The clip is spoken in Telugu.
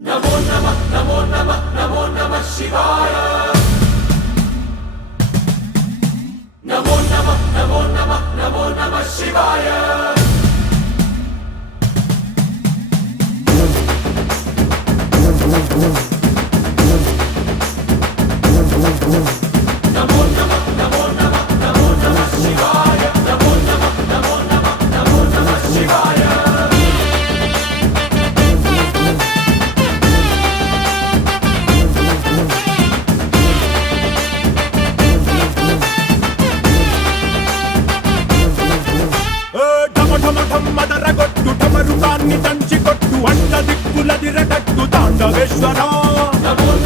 नमो नमः नमो नमः नमो नमः शिवाय। नमो नमः नमो नमः नमो नमः शिवाय। नमो नमः नमो नमः नमो नमः शिवाय। नमो नमः नमो नमः नमो नमः शिवाय। మదరగొట్టు ఢమరుకాన్ని దంచి కొట్టు అంట దిక్కులదిరగట్టు తాండవేశ్వర नमो